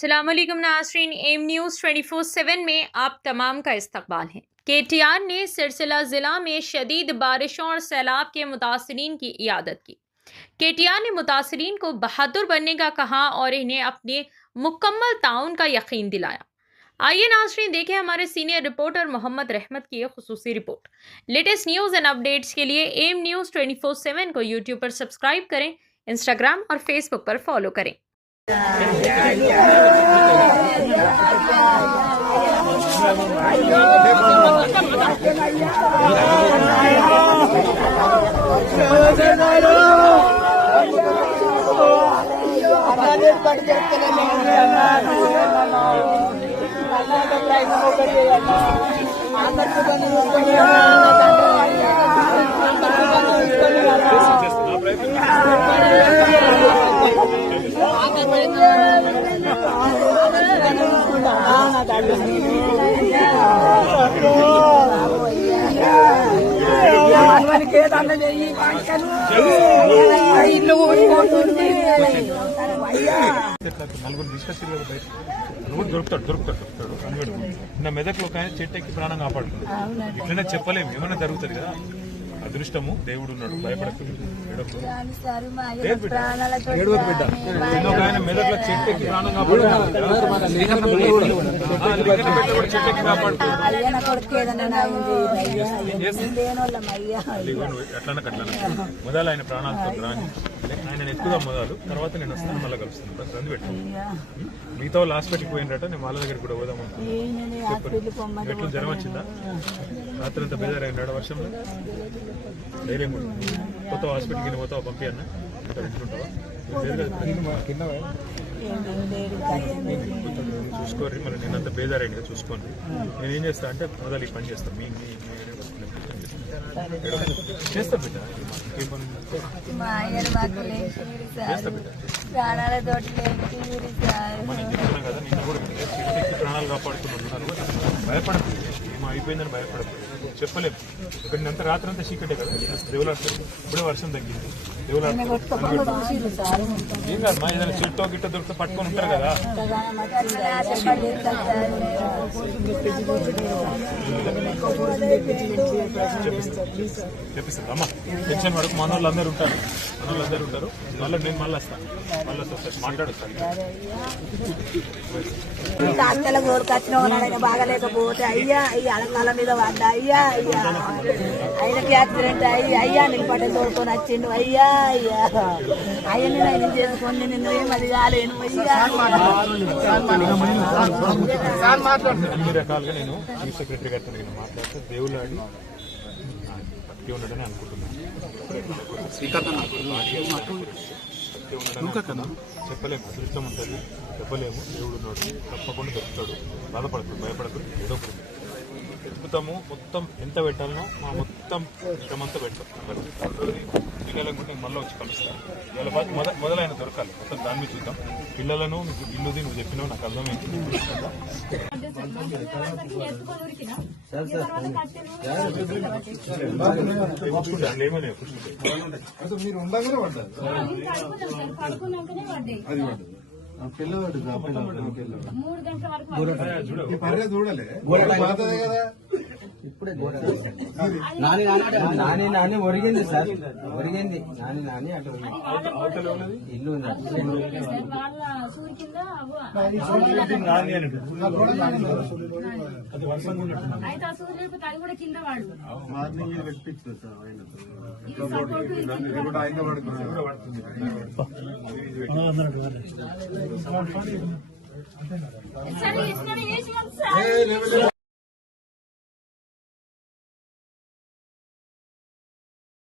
अस्सलामुअलैकुम नाज़रीन, M news 24/7 में आप तमाम का इस्तकबाल है। KTR ने सिलसिला ज़िला में शदीद बारिशों और सैलाब के मुतासरीन की इयादत की। KTR ने मुतासरीन को बहादुर बनने का कहा और इन्हें अपने मुकम्मल ताउन का यकीन दिलाया। आइए नाज़रीन देखें हमारे सीनियर रिपोर्टर मोहम्मद रहमत की एक खुसूसी report. Latest news and updates के लिए एम न्यूज़ 24/7 को यूट्यूब पर सब्सक्राइब करें, इंस्टाग्राम और फेसबुक पर फॉलो करें। నలుగురు తీసుకొచ్చారు కదా బయట దొరుకుతాడు నా మెదక్లో ఒక ఆయన చెట్టెక్కి ప్రాణం కాపాడుతుంది. ఇట్లనే చెప్పలేము, ఏమైనా జరుగుతుంది కదా. అదృష్టము దేవుడు ఉన్నాడు, భయపడకుండా ఒక ఆయన మెదక్లో చెట్టెక్కి ప్రాణం కాపాడుతుంది. అట్లనే మొదలు ఆయన ప్రాణాలతో రాని ఆయన ఎక్కుదాం మొదలు, తర్వాత నేను వస్తాను, మళ్ళీ కలుస్తాను. బస్ రంది పెట్టాను. మిగతా వాళ్ళు హాస్పిటల్కి పోయినట్ట, నేను వాళ్ళ దగ్గర కూడా పోదాం అనుకున్నాను. ఎట్లా జ్వరం వచ్చిందా? రాత్రి అంతా బేదారైనాడు వర్షంలో. ధైర్యం కూడా కొత్త హాస్పిటల్కి పోతావా, పంపియన్నా ఇంటుంటావా? చూసుకోర్రి, మరి నేనంతా బేదారైంది చూసుకోండి. నేను ఏం చేస్తా అంటే మొదలు ఈ పని చేస్తాను. చేస్తా బిడ్డ, కదా. నిన్న కూడా ప్రాణాలు కాపాడుతున్నారు. భయపడదు, ఏమో అయిపోయిందని భయపడదు. చెప్పలేము. ఇక్కడ అంతా రాత్రి అంతా చీకటే కదా. దేవులాడుతుంది. ఇప్పుడే వర్షం తగ్గింది. ఏం కాదు మా, ఏదైనా చెట్టు గిట్ట దొరికితే పట్టుకొని ఉంటారు కదా. చెప్పిస్తాను అమ్మా, టెన్షన్ పడకు. మన వాళ్ళు అందరూ ఉంటారు, మళ్ళీ నేను మళ్ళీ వస్తాను, మాట్లాడుతాను. బాగలేకపోతే అయ్యా అలంకాల మీద పడ్డా, అయ్యా ఆయనకి యాక్సిడెంట్ అయ్యా నిలబడ్డ తోడుకొని వచ్చిండు. అయ్యా అయ్యని ఆయన చేసుకొని నిన్ను ఏమది కాలేను. అన్ని రకాలుగా నేను చీఫ్ సెక్రటరీ గారితో నేను మాట్లాడితే దేవులాడి భక్తి ఉండడని అనుకుంటున్నాను. చెప్పలేము, అదృష్టం ఉంటుంది, చెప్పలేము. దేవుడు ఉన్నాడు, తప్పకుండా దొరుకుతాడు. బాధపడతాడు, భయపడతాడు. ఏదో వెతుకుతాము. మొత్తం ఎంత పెట్టాలనో మా మొత్తం శ్రమంతా పెడతాం. పిల్లలకు కూడా నేను మళ్ళీ వచ్చి కలుస్తాను. ఇవాళ మొదలైన దొరకాలి. మొత్తం దాన్ని చూద్దాం. పిల్లలను నీకు ఇల్లుది నువ్వు చెప్పినావు, నాకు అర్థమైంది. పిల్లవాడు చూడలే కదా. ఇప్పుడే నాని ఒరిగింది సార్, ఒరిగింది నాని అటు ఇల్లు మార్నింగ్ పెట్టించారు సార్. ఆయన పడుకున్నాడు.